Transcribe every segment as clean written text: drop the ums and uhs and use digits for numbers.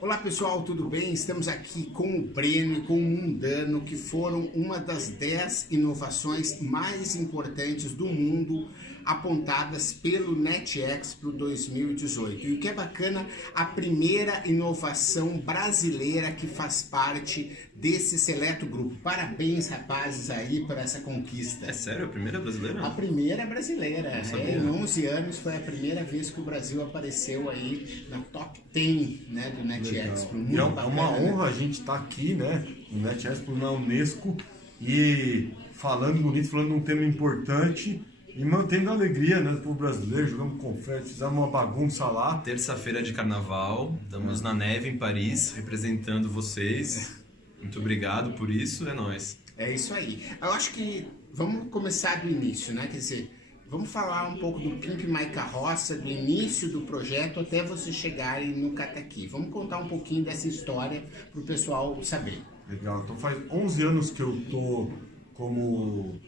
Olá pessoal, tudo bem? Estamos aqui com o Breno e com o Mundano, que foram uma das 10 inovações mais importantes do mundo apontadas pelo NetExpo 2018. E o que é bacana, a primeira inovação brasileira que faz parte desse seleto grupo. Parabéns, rapazes, aí por essa conquista. É sério? A primeira brasileira? A primeira brasileira. Em 11 anos foi a primeira vez que o Brasil apareceu aí na top 10, né, do NetExpo. E é uma honra a gente estar aqui, né, no NetExpo, na Unesco, e falando bonito, falando de um tema importante e mantendo a alegria, né, do povo brasileiro, jogando confete, fizemos uma bagunça lá. Terça-feira de carnaval, estamos na neve em Paris, representando vocês. Muito obrigado por isso, é nóis. É isso aí. Eu acho que vamos começar do início, né? Quer dizer, vamos falar um pouco do Pimp My Carroça, do início do projeto até vocês chegarem no Cataqui. Vamos contar um pouquinho dessa história para o pessoal saber. Legal, então faz 11 anos que eu tô como...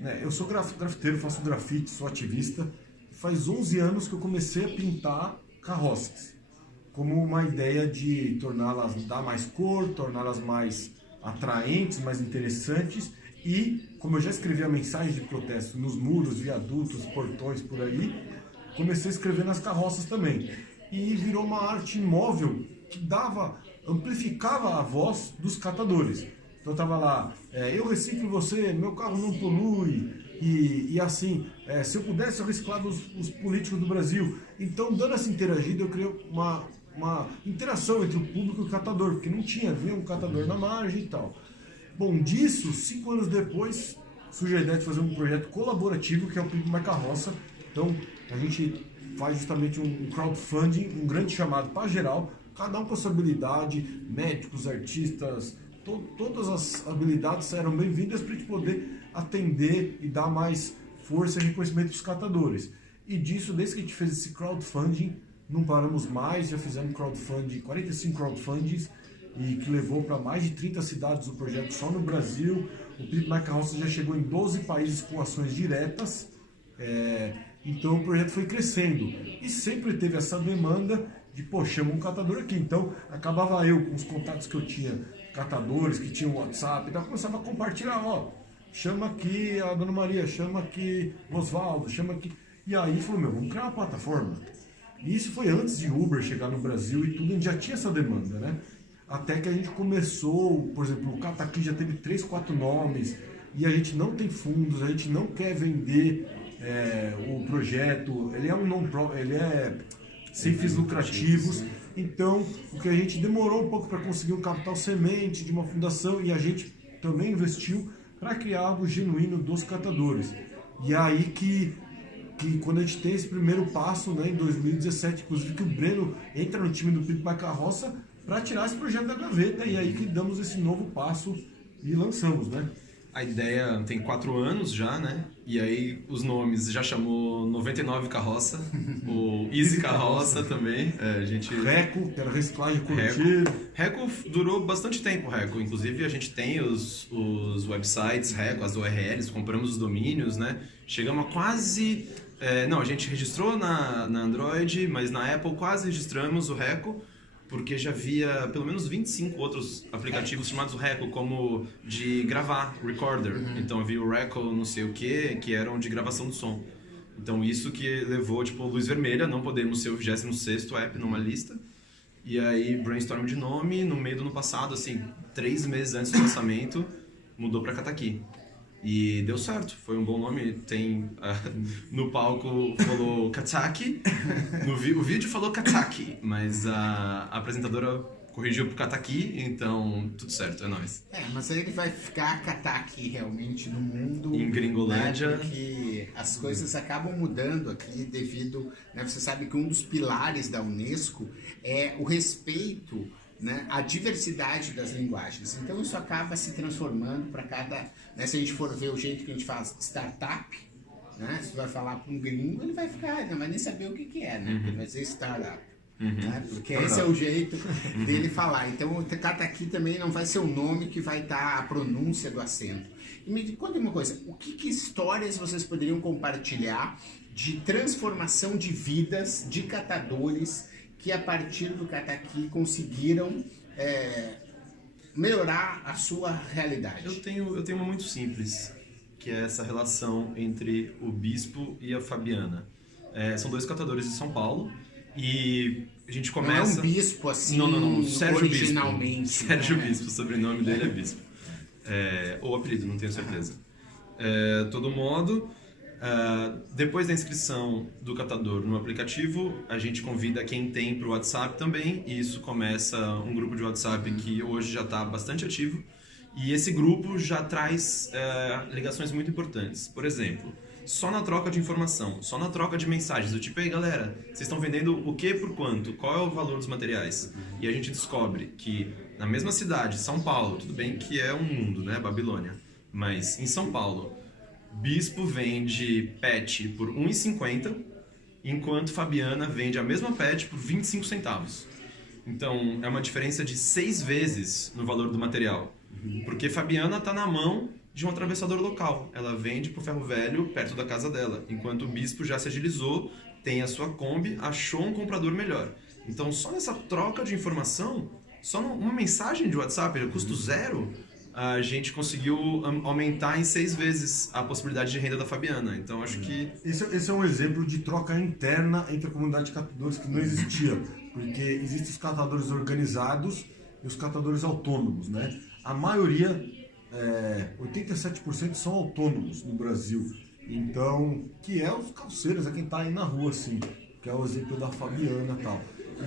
né, eu sou grafiteiro, faço grafite, sou ativista. Faz 11 anos que eu comecei a pintar carroças, como uma ideia de torná-las, dar mais cor, torná-las mais atraentes, mais interessantes. E, como eu já escrevi a mensagem de protesto nos muros, viadutos, portões, por aí, comecei a escrever nas carroças também. E virou uma arte móvel que amplificava a voz dos catadores. Então estava lá, eu reciclo você, meu carro não polui, e assim, se eu pudesse eu reciclava os políticos do Brasil. Então, dando essa interagida, eu criei uma interação entre o público e o catador, porque não tinha, havia um catador na margem e tal. Bom, disso, 5 anos depois, surge a ideia de fazer um projeto colaborativo, que é o Pimp My Carroça. Então, a gente faz justamente um crowdfunding, um grande chamado para geral, cada um com a sua habilidade, médicos, artistas, todas as habilidades eram bem-vindas para a gente poder atender e dar mais força e reconhecimento para os catadores. E disso, desde que a gente fez esse crowdfunding, não paramos mais, já fizemos crowdfunding, 45 crowdfundings, e que levou para mais de 30 cidades o projeto só no Brasil. O Pimp My Carroça já chegou em 12 países com ações diretas, então o projeto foi crescendo. E sempre teve essa demanda de, pô, chama um catador aqui. Então acabava eu, com os contatos que eu tinha, catadores que tinham WhatsApp, então eu começava a compartilhar, ó, chama aqui a Dona Maria, chama aqui o Oswaldo, chama aqui... E aí a gente falou, vamos criar uma plataforma. E isso foi antes de Uber chegar no Brasil e tudo, a gente já tinha essa demanda, né? Até que a gente começou, por exemplo, o Cataqui já teve 3, 4 nomes, e a gente não tem fundos, a gente não quer vender o projeto, ele é sem fins lucrativos. Então, o que a gente demorou um pouco para conseguir um capital semente de uma fundação, e a gente também investiu para criar algo genuíno dos catadores. E aí que quando a gente tem esse primeiro passo, né, em 2017, inclusive que o Breno entra no time do Pimp My Carroça para tirar esse projeto da gaveta, e aí que damos esse novo passo e lançamos, né? A ideia tem 4 anos já, né? E aí os nomes já chamou 99 Carroça, o Easy Carroça também. A gente... Reco, que era reciclagem coletiva. Reco durou bastante tempo, Reco. Inclusive a gente tem os websites Reco, as URLs, compramos os domínios, né? Chegamos a quase... não, a gente registrou na Android, mas na Apple quase registramos o Reco, porque já havia pelo menos 25 outros aplicativos chamados Reco, como de gravar, recorder. Então havia o Reco não sei o que eram de gravação do som. Então isso que levou, tipo, luz vermelha, não podemos ser o 26º app numa lista. E aí brainstorm de nome, no meio do ano passado, assim, 3 meses antes do lançamento, mudou para Cataqui. E deu certo, foi um bom nome. Tem no palco falou Cataqui, o vídeo falou Cataqui, mas a apresentadora corrigiu pro Cataqui, então tudo certo, é nóis. Mas aí ele vai ficar Cataqui realmente no mundo. Em Gringolândia. Né, porque as coisas acabam mudando aqui devido... Né, você sabe que um dos pilares da Unesco é o respeito, né, a diversidade das linguagens. Então isso acaba se transformando para cada... Né, se a gente for ver o jeito que a gente faz startup, né, se vai falar para um gringo, ele vai ficar, não vai nem saber o que é, né? Ele vai dizer startup. Né, porque esse é o jeito dele falar. Então o Cataqui também não vai ser o nome que vai dar a pronúncia do acento. E me conta uma coisa, que histórias vocês poderiam compartilhar de transformação de vidas de catadores que a partir do Cataqui conseguiram melhorar a sua realidade? Eu tenho uma muito simples, que é essa relação entre o Bispo e a Fabiana. São dois catadores de São Paulo e a gente começa... Não é um bispo assim, não. Sérgio originalmente. Bispo. Sérgio Bispo, o sobrenome dele é Bispo. Ou apelido, não tenho certeza. Todo modo, depois da inscrição do catador no aplicativo, a gente convida quem tem para o WhatsApp também, e isso começa um grupo de WhatsApp que hoje já está bastante ativo, e esse grupo já traz ligações muito importantes. Por exemplo, só na troca de informação, só na troca de mensagens, do tipo, ei galera, vocês estão vendendo o que por quanto? Qual é o valor dos materiais? E a gente descobre que na mesma cidade, São Paulo, tudo bem que é um mundo, né, Babilônia, mas em São Paulo, Bispo vende PET por R$ 1,50, enquanto Fabiana vende a mesma PET por 25 centavos. Então, é uma diferença de 6 vezes no valor do material. Porque Fabiana está na mão de um atravessador local. Ela vende para o Ferro Velho perto da casa dela, enquanto o Bispo já se agilizou, tem a sua Kombi, achou um comprador melhor. Então, só nessa troca de informação, só uma mensagem de WhatsApp, custo zero, a gente conseguiu aumentar em 6 vezes a possibilidade de renda da Fabiana. Então, acho que... Esse é um exemplo de troca interna entre a comunidade de catadores que não existia. Porque existem os catadores organizados e os catadores autônomos, né? A maioria, 87% são autônomos no Brasil. Então, que é os calceiros, é quem está aí na rua, assim. Que é o exemplo da Fabiana e tal.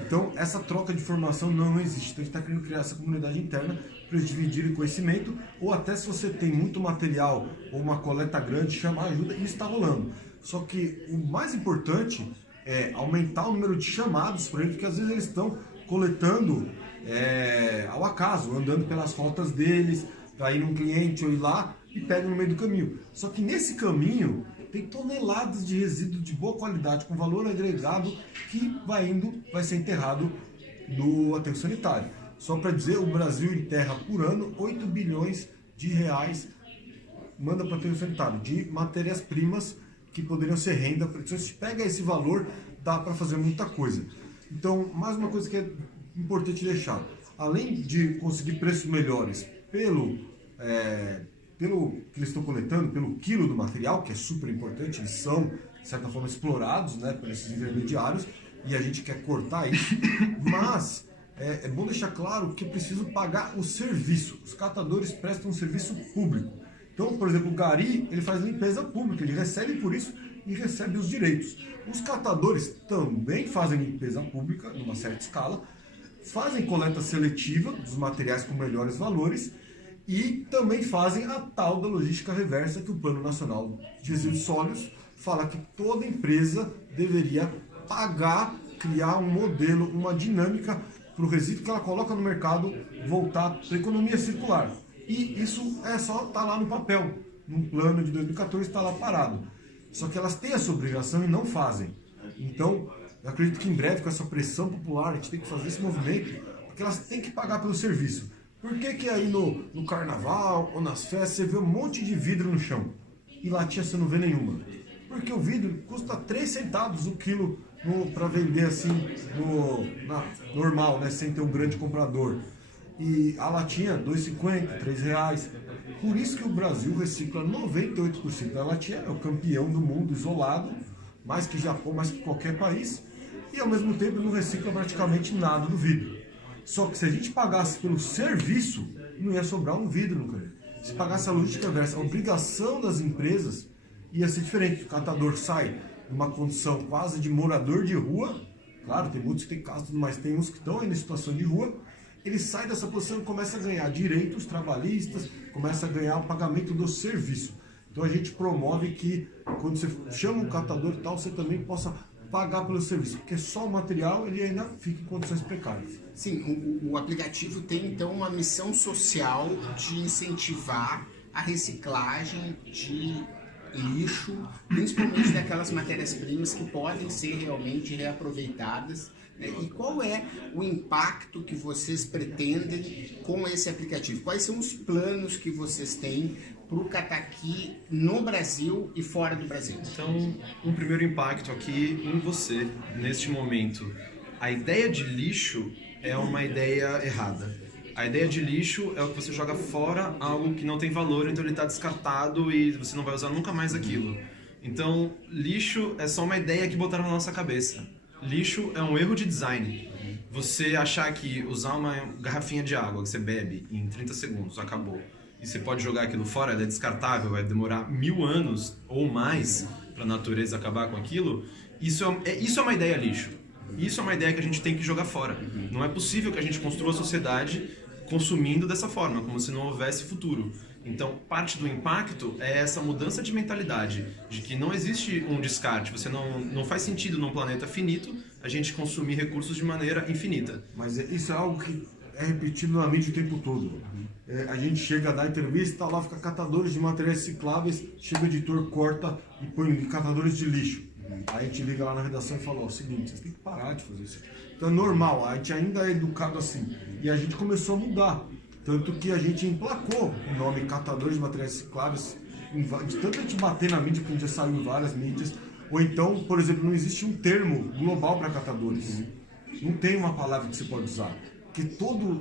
Então, essa troca de informação não existe. Então, a gente está querendo criar essa comunidade interna para eles dividirem conhecimento, ou até se você tem muito material ou uma coleta grande, chamar ajuda, e isso está rolando. Só que o mais importante é aumentar o número de chamados para eles, porque às vezes eles estão coletando ao acaso, andando pelas rotas deles, para ir num cliente ou ir lá e pegam no meio do caminho. Só que nesse caminho tem toneladas de resíduo de boa qualidade, com valor agregado, que vai ser enterrado no aterro sanitário. Só para dizer, o Brasil enterra por ano 8 bilhões de reais, manda para o aterro sanitário, de matérias-primas que poderiam ser renda. Se a gente pega esse valor, dá para fazer muita coisa. Então, mais uma coisa que é importante deixar. Além de conseguir preços melhores pelo que eles estão coletando, pelo quilo do material, que é super importante, eles são, de certa forma, explorados, né, por esses intermediários, e a gente quer cortar isso, mas é bom deixar claro que é preciso pagar o serviço. Os catadores prestam um serviço público. Então, por exemplo, o gari, ele faz limpeza pública, ele recebe por isso e recebe os direitos. Os catadores também fazem limpeza pública, numa certa escala, fazem coleta seletiva dos materiais com melhores valores e também fazem a tal da logística reversa que o Plano Nacional de Resíduos Sólidos fala que toda empresa deveria pagar, criar um modelo, uma dinâmica para o resíduo que ela coloca no mercado voltar para a economia circular. E isso só está lá no papel, no plano de 2014 está lá parado. Só que elas têm essa obrigação e não fazem. Então, eu acredito que em breve, com essa pressão popular, a gente tem que fazer esse movimento, porque elas têm que pagar pelo serviço. Por que aí no carnaval ou nas festas você vê um monte de vidro no chão e latinha você não vê nenhuma? Porque o vidro custa 3 centavos o quilo para vender assim, normal, né, sem ter um grande comprador. E a latinha, R$ 2,50, R$ 3,00. Por isso que o Brasil recicla 98% da latinha, é o campeão do mundo, isolado, mais que Japão, mais que qualquer país, e ao mesmo tempo não recicla praticamente nada do vidro. Só que se a gente pagasse pelo serviço, não ia sobrar um vidro no canto. Se pagasse a logística reversa, a obrigação das empresas ia ser diferente. O catador sai numa condição quase de morador de rua, claro, tem muitos que têm casa, mas tem uns que estão aí em situação de rua. Ele sai dessa posição e começa a ganhar direitos trabalhistas, começa a ganhar o pagamento do serviço. Então a gente promove que quando você chama um catador e tal, você também possa pagar pelo serviço, porque só o material ele ainda fica em condições precárias. Sim, o aplicativo tem então uma missão social de incentivar a reciclagem de lixo, principalmente daquelas matérias-primas que podem ser realmente reaproveitadas. E qual é o impacto que vocês pretendem com esse aplicativo? Quais são os planos que vocês têm para o Cataqui no Brasil e fora do Brasil? Então, um primeiro impacto aqui em você, neste momento, A ideia de lixo é uma ideia errada. A ideia de lixo é o que você joga fora algo que não tem valor, então ele está descartado e você não vai usar nunca mais aquilo. Então, lixo é só uma ideia que botaram na nossa cabeça. Lixo é um erro de design. Você achar que usar uma garrafinha de água que você bebe em 30 segundos, acabou, e você pode jogar aquilo fora, ela é descartável, vai demorar 1000 anos ou mais para a natureza acabar com aquilo, isso é uma ideia lixo. Isso é uma ideia que a gente tem que jogar fora. Não é possível que a gente construa a sociedade consumindo dessa forma, como se não houvesse futuro. Então, parte do impacto é essa mudança de mentalidade, de que não existe um descarte, não faz sentido num planeta finito a gente consumir recursos de maneira infinita. Mas isso é algo que é repetido na mídia o tempo todo. A gente chega a dar entrevista, lá fica catadores de materiais recicláveis, chega o editor, corta e põe catadores de lixo. Aí a gente liga lá na redação e fala, ó, o seguinte, vocês têm que parar de fazer isso. Então é normal, a gente ainda é educado assim. E a gente começou a mudar. Tanto que a gente emplacou o nome Catadores de Materiais Recicláveis, de tanto a gente bater na mídia, que a gente já saiu em várias mídias. Ou então, por exemplo, não existe um termo global para catadores. Não tem uma palavra que você pode usar. Porque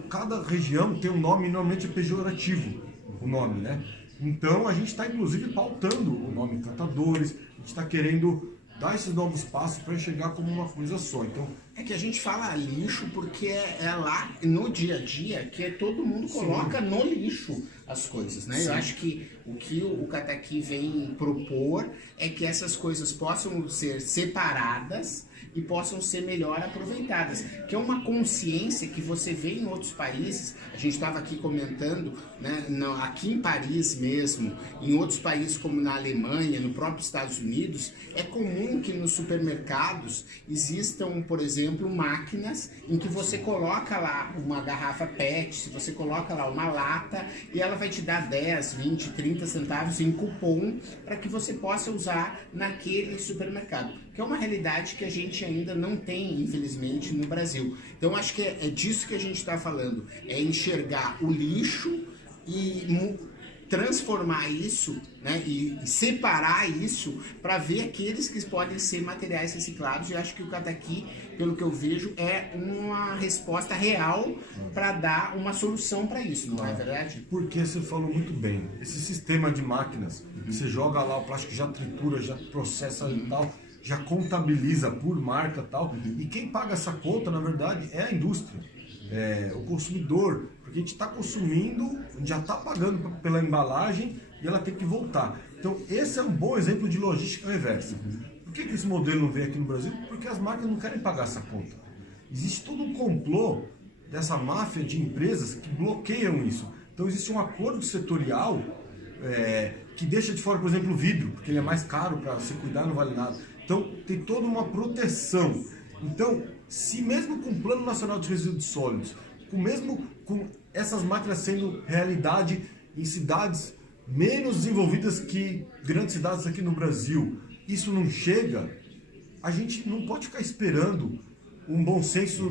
cada região tem um nome, normalmente é pejorativo o nome, né? Então a gente está inclusive pautando o nome Catadores, a gente está querendo dar esses novos passos para chegar como uma coisa só. Então, é que a gente fala lixo porque é lá no dia a dia que todo mundo coloca no lixo as coisas, né? Sim. Eu acho que o que o Cataqui vem propor é que essas coisas possam ser separadas e possam ser melhor aproveitadas, que é uma consciência que você vê em outros países. A gente estava aqui comentando, né, aqui em Paris mesmo, em outros países como na Alemanha, no próprio Estados Unidos, é comum que nos supermercados existam, por exemplo, máquinas em que você coloca lá uma garrafa PET, se você coloca lá uma lata, e ela vai te dar 10, 20, 30 centavos em cupom para que você possa usar naquele supermercado, que é uma realidade que a gente ainda não tem, infelizmente, no Brasil. Então, acho que é disso que a gente está falando, é enxergar o lixo e transformar isso, né, e separar isso para ver aqueles que podem ser materiais reciclados. E acho que o Cataqui, pelo que eu vejo, é uma resposta real para dar uma solução para isso, não é verdade? Porque você falou muito bem, esse sistema de máquinas, você joga lá o plástico, já tritura, já processa e tal, já contabiliza por marca e tal, e quem paga essa conta, na verdade, é a indústria, é o consumidor, porque a gente está consumindo, já está pagando pela embalagem e ela tem que voltar. Então, esse é um bom exemplo de logística reversa. Por que esse modelo não vem aqui no Brasil? Porque as marcas não querem pagar essa conta. Existe todo um complô dessa máfia de empresas que bloqueiam isso. Então, existe um acordo setorial que deixa de fora, por exemplo, o vidro, porque ele é mais caro para você cuidar, não vale nada. Então, tem toda uma proteção. Então, se mesmo com o Plano Nacional de Resíduos Sólidos, mesmo com essas máquinas sendo realidade em cidades menos desenvolvidas que grandes cidades aqui no Brasil, isso não chega, a gente não pode ficar esperando um bom senso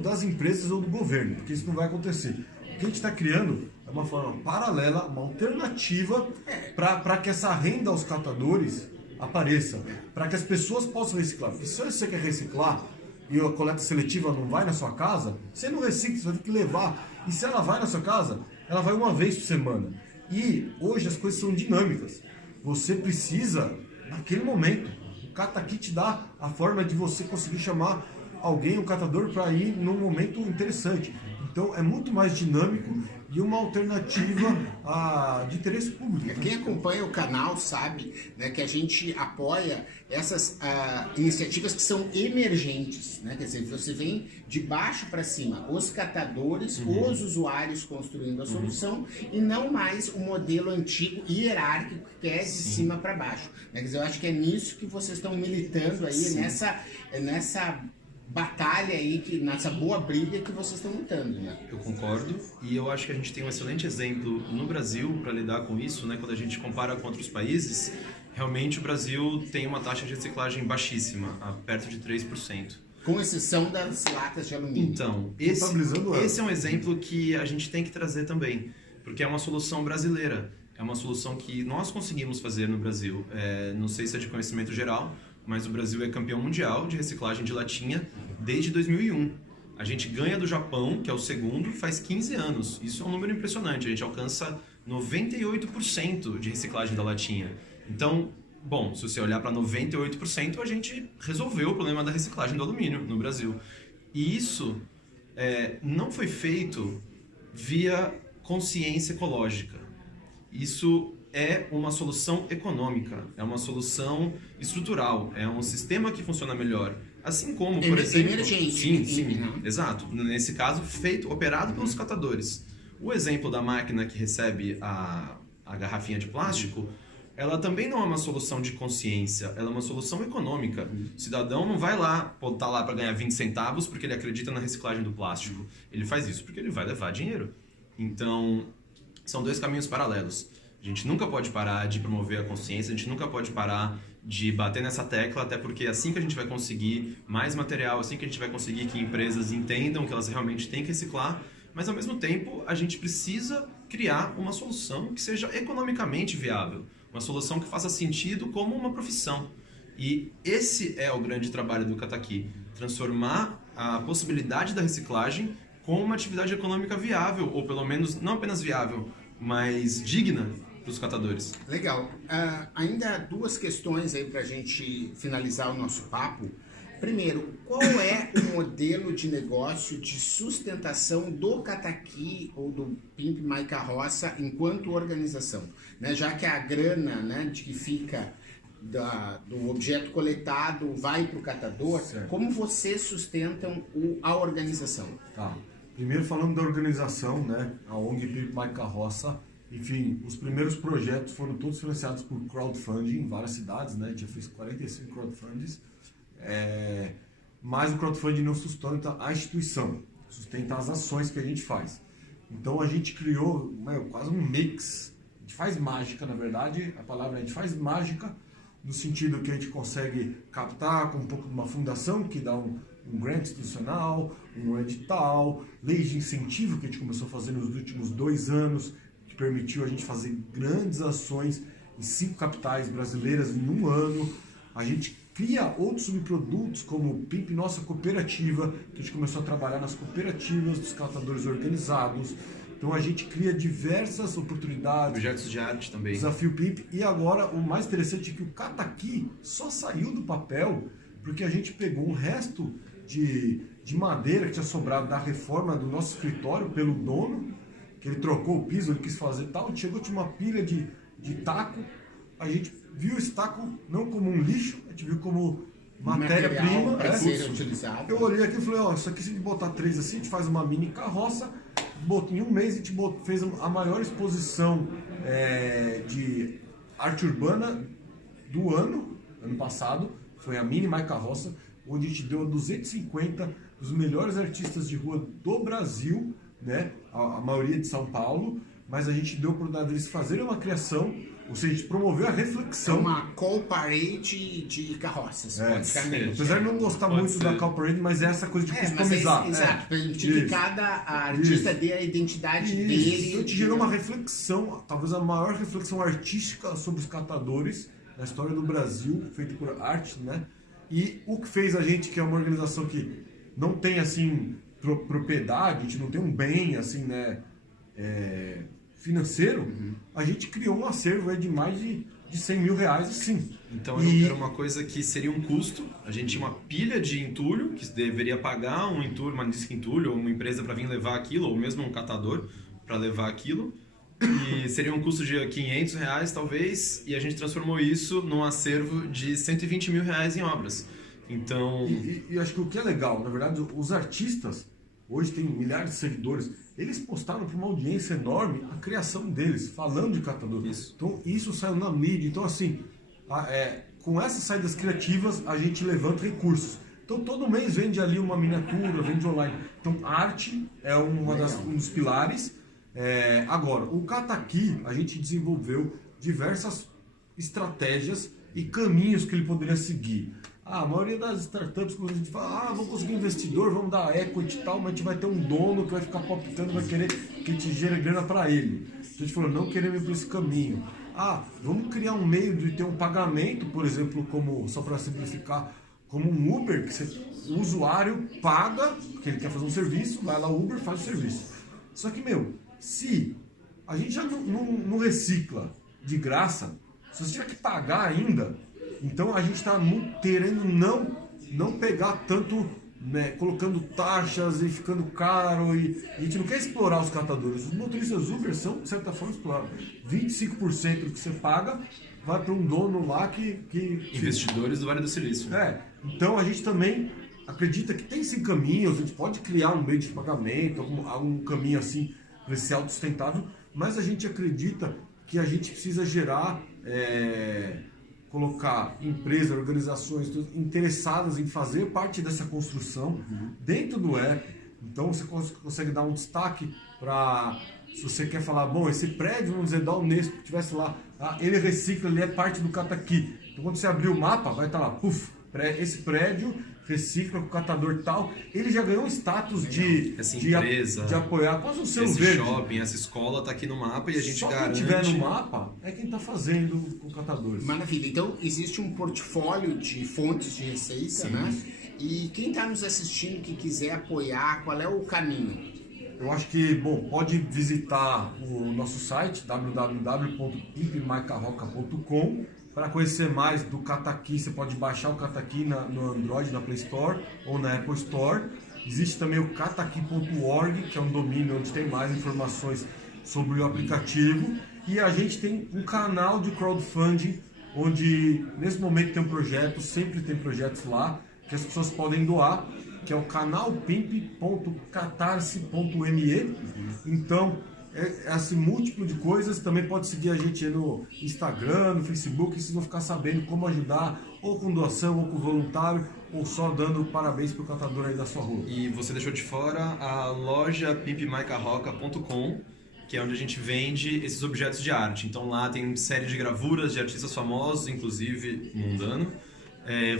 das empresas ou do governo, porque isso não vai acontecer. O que a gente está criando é uma forma paralela, uma alternativa para que essa renda aos catadores apareça, para que as pessoas possam reciclar. Porque se você quer reciclar e a coleta seletiva não vai na sua casa, você não recicla, você vai ter que levar. E se ela vai na sua casa, ela vai uma vez por semana. E hoje as coisas são dinâmicas. Você precisa, naquele momento, o Cataqui te dá a forma de você conseguir chamar alguém, um catador, para ir num momento interessante. Então é muito mais dinâmico e uma alternativa de interesse público. Quem acompanha o canal sabe, né, que a gente apoia essas iniciativas que são emergentes, né? Quer dizer, você vem de baixo para cima, os catadores, os usuários construindo a solução e não mais o modelo antigo hierárquico que é de cima para baixo. Né? Quer dizer, eu acho que é nisso que vocês estão militando aí, nessa batalha aí, nessa boa briga que vocês estão lutando, né? Eu concordo, e eu acho que a gente tem um excelente exemplo no Brasil para lidar com isso, né? Quando a gente compara com outros países, realmente o Brasil tem uma taxa de reciclagem baixíssima, perto de 3%. Com exceção das latas de alumínio. Então, esse é um exemplo que a gente tem que trazer também, porque é uma solução brasileira, é uma solução que nós conseguimos fazer no Brasil. Não sei se é de conhecimento geral, mas o Brasil é campeão mundial de reciclagem de latinha desde 2001. A gente ganha do Japão, que é o segundo, faz 15 anos. Isso é um número impressionante. A gente alcança 98% de reciclagem da latinha. Então, bom, se você olhar para 98%, a gente resolveu o problema da reciclagem do alumínio no Brasil. E isso não foi feito via consciência ecológica. Isso é uma solução econômica, é uma solução estrutural, é um sistema que funciona melhor. Assim como, por exemplo... Emergente. Sim, exato. Nesse caso, operado pelos catadores. O exemplo da máquina que recebe a garrafinha de plástico, ela também não é uma solução de consciência, ela é uma solução econômica. O cidadão não vai lá, botar lá para ganhar 20 centavos porque ele acredita na reciclagem do plástico. Ele faz isso porque ele vai levar dinheiro. Então, são dois caminhos paralelos. A gente nunca pode parar de promover a consciência, a gente nunca pode parar de bater nessa tecla, até porque é assim que a gente vai conseguir mais material, assim que a gente vai conseguir que empresas entendam que elas realmente têm que reciclar, mas ao mesmo tempo a gente precisa criar uma solução que seja economicamente viável, uma solução que faça sentido como uma profissão. E esse é o grande trabalho do Cataqui, transformar a possibilidade da reciclagem como uma atividade econômica viável, ou pelo menos não apenas viável, mas digna para os catadores. Legal. Ainda duas questões aí para a gente finalizar o nosso papo. Primeiro, qual é o modelo de negócio de sustentação do Cataqui ou do Pimp My Carroça enquanto organização? Né? Já que a grana, né, de que fica do objeto coletado vai para o catador, certo. Como vocês sustentam a organização? Tá. Primeiro falando da organização, né, a ONG Pimp My Carroça, enfim, os primeiros projetos foram todos financiados por crowdfunding em várias cidades, né, a gente já fez 45 crowdfundings, mas o crowdfunding não sustenta a instituição, sustenta as ações que a gente faz. Então a gente criou quase um mix, a gente faz mágica, na verdade, a gente faz mágica no sentido que a gente consegue captar com um pouco de uma fundação que dá um grant institucional, um edital, leis de incentivo que a gente começou a fazer nos últimos 2 anos, que permitiu a gente fazer grandes ações em 5 capitais brasileiras em 1 ano. A gente cria outros subprodutos como Pimp Nossa Cooperativa, que a gente começou a trabalhar nas cooperativas dos catadores organizados. Então a gente cria diversas oportunidades. Projetos de arte também. Desafio Pimp. E agora o mais interessante é que o Cataqui só saiu do papel porque a gente pegou um resto de madeira que tinha sobrado da reforma do nosso escritório pelo dono, que ele trocou o piso, ele quis fazer tal, chegou, tinha uma pilha de taco, a gente viu esse taco não como um lixo, a gente viu como matéria-prima. Para ser utilizado. Eu olhei aqui e falei, isso aqui se a gente botar 3 assim, a gente faz uma mini carroça, em 1 mês a gente fez a maior exposição de arte urbana do ano passado, foi a Mini My Carroça, onde a gente deu a 250 dos melhores artistas de rua do Brasil, né? A maioria de São Paulo, mas a gente deu a oportunidade deles fazerem uma criação, ou seja, a gente promoveu a reflexão. É uma call parade de carroças, praticamente. Apesar de não gostar muito da call parade, mas é essa coisa de customizar. Exato, permitir que cada artista dê a identidade dele. Então a gente gerou uma reflexão, talvez a maior reflexão artística sobre os catadores na história do Brasil, feita por arte, né? E o que fez a gente, que é uma organização que não tem, assim, propriedade, a gente não tem um bem, assim, né, financeiro, a gente criou um acervo de mais de 100 mil reais, assim. Então era uma coisa que seria um custo, a gente tinha uma pilha de entulho, que deveria pagar um entulho, uma disca entulho, ou uma empresa para vir levar aquilo, ou mesmo um catador para levar aquilo, e seria um custo de 500 reais talvez, e a gente transformou isso num acervo de 120 mil reais em obras. Então... E acho que o que é legal, na verdade, os artistas, hoje tem milhares de seguidores, eles postaram para uma audiência enorme a criação deles, falando de catador. Então isso saiu na mídia, então assim, com essas saídas criativas a gente levanta recursos. Então todo mês vende ali uma miniatura, vende online. Então arte é um dos pilares. Agora, o Cataqui, a gente desenvolveu diversas estratégias e caminhos que ele poderia seguir. A maioria das startups, quando a gente fala, vamos conseguir investidor, vamos dar equity e tal, mas a gente vai ter um dono que vai ficar palpitando, vai querer que a gente gere grana para ele. Então a gente falou, não queremos ir por esse caminho. Vamos criar um meio de ter um pagamento, por exemplo, como, só para simplificar, como um Uber, que o usuário paga, porque ele quer fazer um serviço, vai lá o Uber, faz o serviço. Só que, se a gente já não recicla de graça, se você tiver que pagar ainda, então a gente está querendo não pegar tanto, né, colocando taxas e ficando caro, e a gente não quer explorar os catadores. Os motoristas Uber são, de certa forma, explorados. 25% do que você paga vai para um dono lá que... Investidores do Vale do Silício. Então a gente também acredita que tem sim caminhos, a gente pode criar um meio de pagamento, algum caminho assim para ser autossustentável, mas a gente acredita que a gente precisa gerar, colocar empresas, organizações interessadas em fazer parte dessa construção dentro do app. Então você consegue dar um destaque para, se você quer falar, bom, esse prédio, vamos dizer, da Unesco, que estivesse lá, ele recicla, ele é parte do Cataqui. Então quando você abrir o mapa, vai estar lá, esse prédio recicla com o catador tal, ele já ganhou um status de apoiar, quase um selo verde. Esse shopping, essa escola está aqui no mapa e a gente garante... Só quem estiver no mapa é quem está fazendo com catadores. Maravilha. Então, existe um portfólio de fontes de receita, né? E quem está nos assistindo que quiser apoiar, qual é o caminho? Eu acho que, pode visitar o nosso site, www.pimpmaicarroca.com. Para conhecer mais do Cataqui, você pode baixar o Cataqui no Android, na Play Store ou na Apple Store. Existe também o cataqui.org, que é um domínio onde tem mais informações sobre o aplicativo. E a gente tem um canal de crowdfunding, onde nesse momento tem um projeto, sempre tem projetos lá, que as pessoas podem doar, que é o canal pimp.catarse.me. Então, esse múltiplo de coisas. Também pode seguir a gente no Instagram, no Facebook, e vocês vão ficar sabendo como ajudar, ou com doação, ou com voluntário, ou só dando parabéns pro catador aí da sua rua. E você deixou de fora a loja pimpmaicarroca.com, que é onde a gente vende esses objetos de arte. Então lá tem série de gravuras de artistas famosos, inclusive Mundano,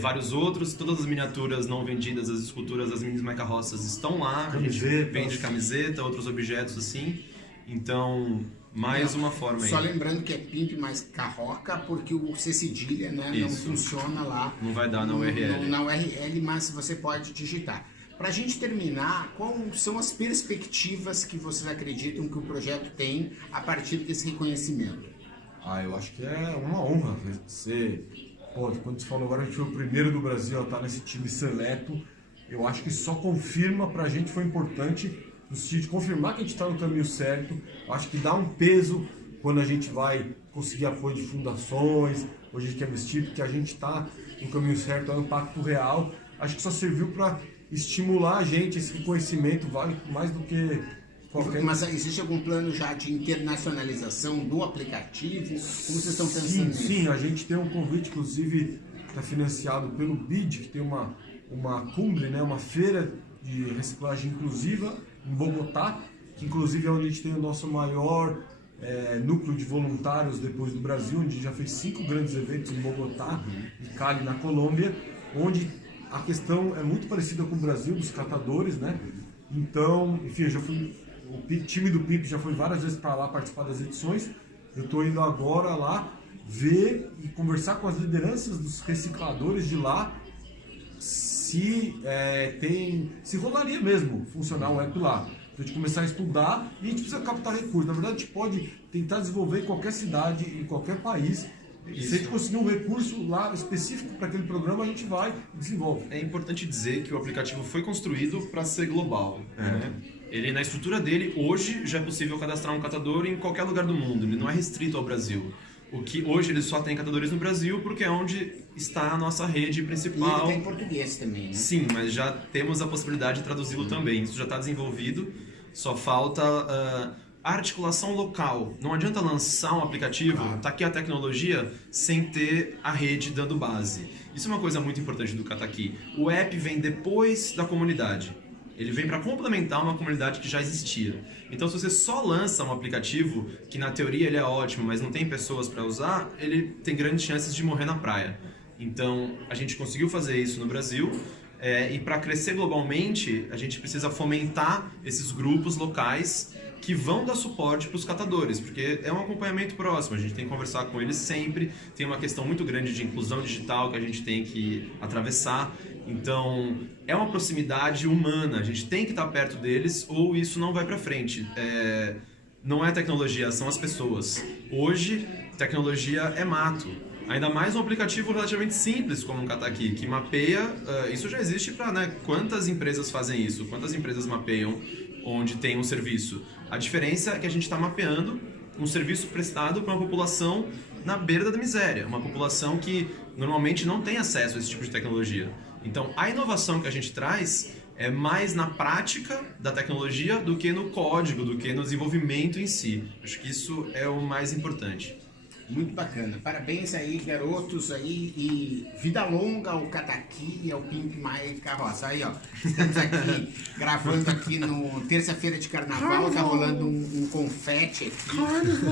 vários outros, todas as miniaturas não vendidas, as esculturas das minis Maicarroças estão lá. Camisetas. A gente vende camiseta, outros objetos assim. Então, mais uma forma aí. Só lembrando que é Pimp mais Carroca, porque o C cedilha, né, não funciona lá. Não vai dar na URL. Na URL, mas você pode digitar. Para a gente terminar, quais são as perspectivas que vocês acreditam que o projeto tem a partir desse reconhecimento? Eu acho que é uma honra quando você falou agora, a gente foi o primeiro do Brasil a estar nesse time seleto. Eu acho que só confirma, pra gente foi importante, no sentido de confirmar que a gente está no caminho certo. Eu acho que dá um peso quando a gente vai conseguir apoio de fundações, hoje a gente quer vestir, porque a gente está no caminho certo, é um impacto real. Acho que só serviu para estimular a gente, esse reconhecimento vale mais do que qualquer... Mas existe algum plano já de internacionalização do aplicativo? Como vocês estão pensando nisso? Sim, a gente tem um convite, inclusive, está financiado pelo BID, que tem uma cumbre, né, uma feira de reciclagem inclusiva em Bogotá, que inclusive é onde a gente tem o nosso maior núcleo de voluntários depois do Brasil, onde já fez 5 grandes eventos em Bogotá e Cali, na Colômbia, onde a questão é muito parecida com o Brasil, dos catadores, né? Então, enfim, o time do PIMP já foi várias vezes para lá participar das edições. Eu estou indo agora lá ver e conversar com as lideranças dos recicladores de lá se rolaria mesmo funcionar o app lá. Então, a gente começar a estudar e a gente precisa captar recursos. Na verdade, a gente pode tentar desenvolver em qualquer cidade, em qualquer país. E se a gente conseguir um recurso lá específico para aquele programa, a gente vai e desenvolve. É importante dizer que o aplicativo foi construído para ser global. Né? Ele, na estrutura dele, hoje já é possível cadastrar um catador em qualquer lugar do mundo. Ele não é restrito ao Brasil. O que hoje ele só tem catadores no Brasil porque é onde está a nossa rede principal. E ele tem português também, né? Sim, mas já temos a possibilidade de traduzi-lo também. Isso já está desenvolvido. Só falta a articulação local. Não adianta lançar um aplicativo, tá aqui a tecnologia, sem ter a rede dando base. Isso é uma coisa muito importante do Cataqui. O app vem depois da comunidade. Ele vem para complementar uma comunidade que já existia. Então, se você só lança um aplicativo, que na teoria ele é ótimo, mas não tem pessoas para usar, ele tem grandes chances de morrer na praia. Então, a gente conseguiu fazer isso no Brasil. E para crescer globalmente, a gente precisa fomentar esses grupos locais que vão dar suporte para os catadores, porque é um acompanhamento próximo, a gente tem que conversar com eles sempre, tem uma questão muito grande de inclusão digital que a gente tem que atravessar, então é uma proximidade humana, a gente tem que estar perto deles ou isso não vai para frente. Não é tecnologia, são as pessoas. Hoje, tecnologia é mato. Ainda mais um aplicativo relativamente simples como um Kataki, que mapeia, isso já existe para, né, quantas empresas fazem isso, quantas empresas mapeiam onde tem um serviço. A diferença é que a gente está mapeando um serviço prestado para uma população na beira da miséria, uma população que normalmente não tem acesso a esse tipo de tecnologia. Então, a inovação que a gente traz é mais na prática da tecnologia do que no código, do que no desenvolvimento em si. Acho que isso é o mais importante. Muito bacana. Parabéns aí, garotos aí, e vida longa ao Kataki e ao Pimp My Carroça. Aí, ó, estamos aqui gravando aqui no terça-feira de carnaval, tá rolando um confete aqui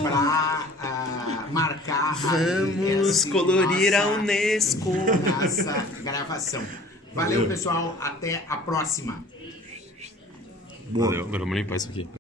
pra marcar Vamos colorir a Unesco essa gravação. Valeu, pessoal, até a próxima. Valeu, agora vamos limpar isso aqui.